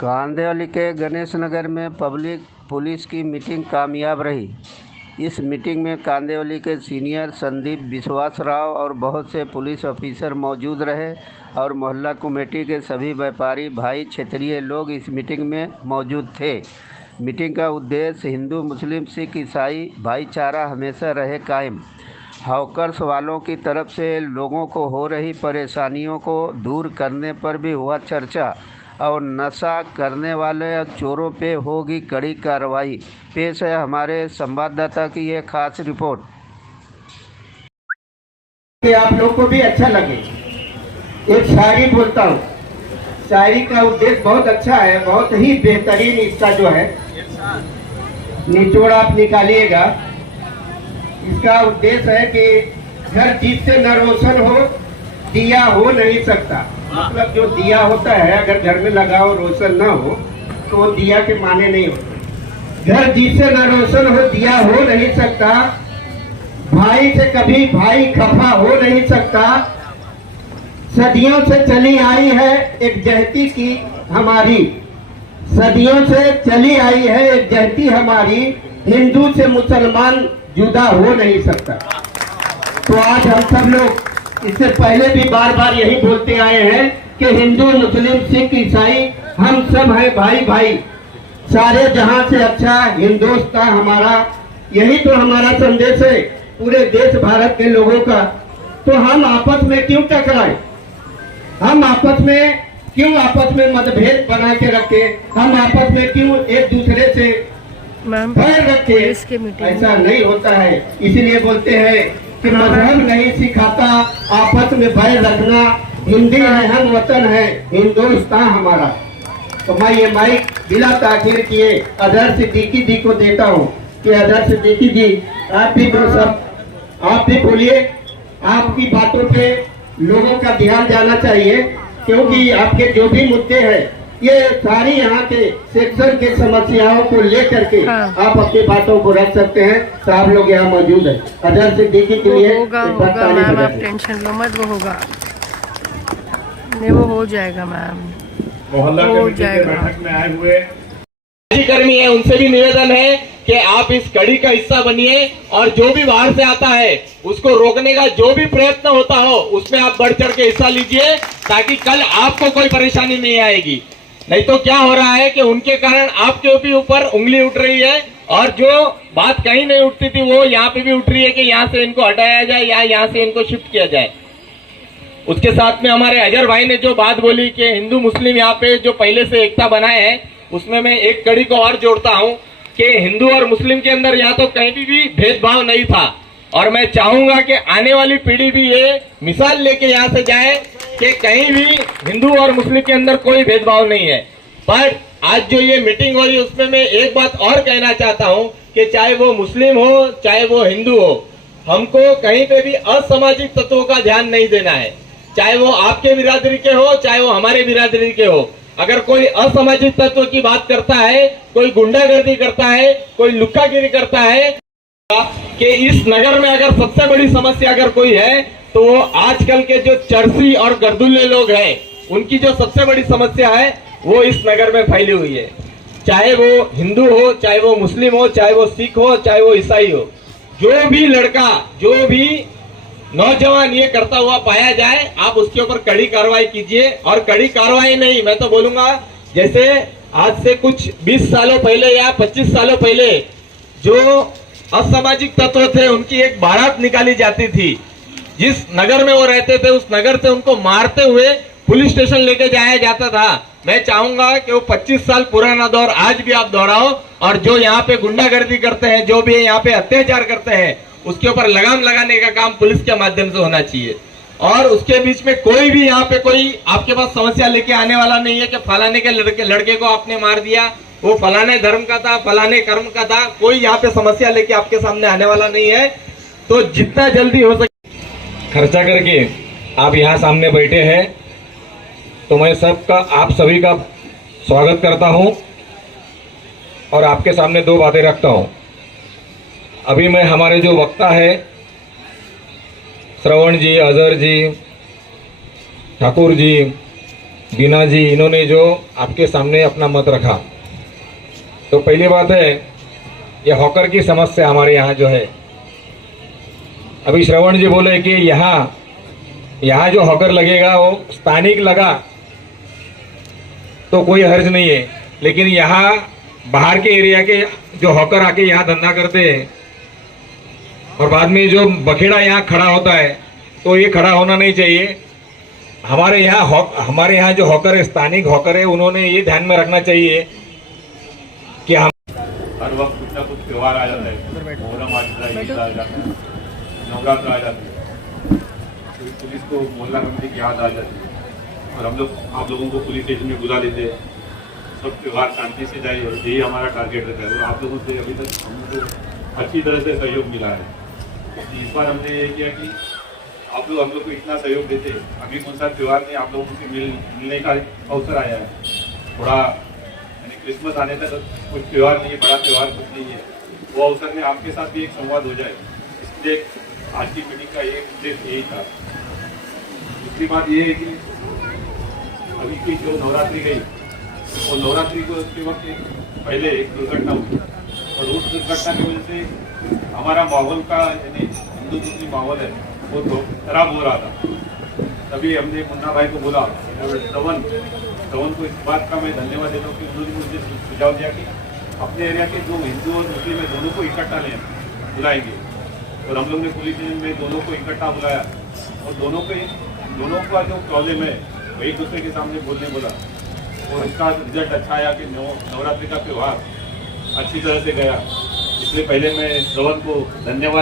कांदिवली के गणेश नगर में public police की मीटिंग कामयाब रही। इस मीटिंग में कांदिवली के सीनियर संदीप विश्वास राव और बहुत से पुलिस ऑफिसर मौजूद रहे और मोहल्ला कमेटी के सभी व्यापारी भाई क्षेत्रीय लोग इस मीटिंग में मौजूद थे। मीटिंग का उद्देश्य हिंदू मुस्लिम सिख ईसाई भाईचारा हमेशा रहे कायम। हॉकर्स वालों की तरफ से लोगों को हो रही परेशानियों को दूर करने पर भी हुआ चर्चा और नशा करने वाले चोरों पे होगी कड़ी कार्रवाई। पेश है हमारे संवाददाता की ये खास रिपोर्ट। कि आप लोग को भी अच्छा लगे। एक शायरी बोलता हूँ। शायरी का उद्देश्य बहुत अच्छा है, बहुत ही बेहतरीन इसका जो है निचोड़ आप निकालिएगा। इसका उद्देश्य है कि घर जिससे न रोशन हो दिया हो नहीं सकता। मतलब जो दिया होता है अगर घर में लगा हो रोशन ना हो तो वो दिया के माने नहीं होते। घर जिससे न रोशन हो दिया हो नहीं सकता। भाई से कभी भाई खफा हो नहीं सकता। सदियों से चली आई है एक जहती की हमारी। सदियों से चली आई है एक जहती हमारी। हिंदू से मुसलमान जुदा हो नहीं सकता। तो आज हम सब लोग इससे पहले भी बार बार यही बोलते आए हैं कि हिंदू मुस्लिम सिख ईसाई हम सब हैं भाई भाई। सारे जहां से अच्छा हिंदुस्तान हमारा। यही तो हमारा संदेश है पूरे देश भारत के लोगों का। तो हम आपस में क्यों टकराए? हम आपस में मतभेद बना के रखे? हम आपस में क्यों एक दूसरे से बैर रखे? ऐसा नहीं होता है। इसीलिए बोलते हैं कि मजहब नहीं सिखाता आपस में बैर रखना। हिंदी है हम वतन है हिंदुस्तान हमारा। तो मैं ये माइक बिला ताखिर किए अजहर सिद्दीकी जी को देता हूँ कि अजहर सिद्दीकी जी आप भी बोलिए। आपकी बातों पे लोगों का ध्यान जाना चाहिए क्योंकि आपके जो भी मुद्दे हैं ये सारी यहाँ के सेक्शन के समस्याओं को लेकर के आप अपनी बातों को रख सकते हैं। साहब लोग यहाँ मौजूद है। अजहर सिद्दीकी के लिए होगा मैम, आप टेंशन लो मत, वो होगा नहीं, वो हो जाएगा मैम, मोहल्ला कमेटी के बैठक में आए हुए कर्मी है उनसे भी निवेदन है कि आप इस कड़ी का हिस्सा बनिए और जो भी बाहर से आता है उसको रोकने का जो भी प्रयत्न होता हो उसमें आप बढ़ चढ़ के हिस्सा लीजिए ताकि कल आपको कोई परेशानी नहीं आएगी। नहीं तो क्या हो रहा है कि उनके कारण आपके भी ऊपर उंगली उठ रही है और जो बात कहीं नहीं उठती थी वो यहाँ पे भी उठ रही है कि यहाँ से इनको हटाया जाए या यहाँ से इनको शिफ्ट किया जाए। उसके साथ में हमारे अजहर भाई ने जो बात बोली कि हिंदू मुस्लिम यहाँ पे जो पहले से एकता बनाए हैं उसमें मैं एक कड़ी को और जोड़ता हूँ कि हिंदू और मुस्लिम के अंदर यहाँ तो कहीं भी भेदभाव नहीं था और मैं चाहूंगा कि आने वाली पीढ़ी भी ये मिसाल लेके यहाँ से जाए कि कहीं भी हिंदू और मुस्लिम के अंदर कोई भेदभाव नहीं है। पर आज जो ये मीटिंग हो रही है उसमें मैं एक बात और कहना चाहता हूँ कि चाहे वो मुस्लिम हो चाहे वो हिंदू हो, हमको कहीं पे भी असामाजिक तत्वों का ध्यान नहीं देना है। चाहे वो आपके बिरादरी के हो चाहे वो हमारे बिरादरी के हो। अगर कोई असामाजिक तत्व की बात करता है, कोई गुंडागर्दी करता है, कोई लुक्कागिरी करता है कि इस नगर में अगर सबसे बड़ी समस्या अगर कोई है तो वो आजकल के जो चरसी और गर्दुल्ले लोग हैं उनकी जो सबसे बड़ी समस्या है वो इस नगर में फैली हुई है। चाहे वो हिंदू हो चाहे वो मुस्लिम हो चाहे वो सिख हो चाहे वो ईसाई हो, जो भी लड़का जो भी नौजवान ये करता हुआ पाया जाए आप उसके ऊपर कड़ी कार्रवाई कीजिए। और कड़ी कार्रवाई नहीं, मैं तो बोलूंगा जैसे आज से कुछ 20 सालों पहले या 25 सालों पहले जो असामाजिक तत्व थे उनकी एक बारात निकाली जाती थी। जिस नगर में वो रहते थे उस नगर से उनको मारते हुए पुलिस स्टेशन लेके जाया जाता था। मैं चाहूंगा कि वो 25 साल पुराना दौर आज भी आप दोहराओ और जो यहाँ पे गुंडागर्दी करते हैं, जो भी यहाँ पे अत्याचार करते हैं, उसके ऊपर लगाम लगाने का काम पुलिस के माध्यम से होना चाहिए। और उसके बीच में कोई भी यहाँ पे कोई आपके पास समस्या लेके आने वाला नहीं है कि फलाने के लड़के को आपने मार दिया, वो फलाने धर्म का था, फलाने कर्म का था। कोई यहाँ पे समस्या लेके आपके सामने आने वाला नहीं है। तो जितना जल्दी हो सके खर्चा करके आप यहाँ सामने बैठे हैं तो मैं आप सभी का स्वागत करता हूँ और आपके सामने दो बातें रखता हूँ। अभी मैं हमारे जो वक्ता है श्रवण जी, अजहर जी, ठाकुर जी, बीना जी, इन्होंने जो आपके सामने अपना मत रखा। तो पहली बात है, ये हॉकर की समस्या हमारे यहाँ जो है, अभी श्रवण जी बोले कि यहाँ जो हॉकर लगेगा वो स्थानिक लगा तो कोई हर्ज नहीं है, लेकिन यहाँ बाहर के एरिया के जो हॉकर आके यहाँ धंधा करते हैं और बाद में जो बखेड़ा यहाँ खड़ा होता है, तो ये खड़ा होना नहीं चाहिए। हमारे यहाँ जो हॉकर है, स्थानिक हॉकर है, उन्होंने ये ध्यान में रखना चाहिए कि हम हर वक्त कुछ ना कुछ त्यौहार आ जाता है, मोहर्रम आ जाता है, ईद आ जाता है, नवरात्र आ जाती है, तो पुलिस को मोहल्ला कमेटी की याद आ जाती है और हम लोग आप लोगों को पुलिस स्टेशन में बुला लेते हैं। सब त्यौहार शांति से जाए, यही हमारा टारगेट रहता है और आप लोगों से अभी तक हमको अच्छी तरह से सहयोग मिला है। इस बार हमने ये किया कि आप लोग हम लोग को इतना सहयोग देते, अभी कौन सा त्यौहार नहीं आप लोगों से मिलने का अवसर आया है। थोड़ा यानी क्रिसमस आने तक कुछ त्यौहार नहीं है, बड़ा त्यौहार कुछ नहीं है, वो अवसर में आपके साथ भी एक संवाद हो जाए, इसलिए आज की मीटिंग का एक उद्देश्य यही था। दूसरी बात ये है कि अभी की जो नवरात्रि गई, वो नवरात्रि को उसके वक्त पहले एक दुर्घटना हुई और उस दुर्घटना की वजह से हमारा माहौल का यानी हिंदू मुस्लिम माहौल है वो तो खराब हो रहा था। तभी हमने मुन्ना भाई को बोला और श्रवण को इस बात का मैं धन्यवाद देता हूँ कि उन्होंने मुझे सुझाव दिया कि अपने एरिया के जो हिंदू और मुस्लिम है दोनों को इकट्ठा बुलाएंगे और हम लोग ने पुलिस स्टेशन में दोनों को इकट्ठा बुलाया और दोनों का जो प्रॉब्लम है वही दूसरे के सामने बोलने बोला और इसका रिजल्ट अच्छा आया कि नवरात्रि का त्यौहार अच्छी तरह से गया। इसलिए पहले मैं श्रवण को धन्यवाद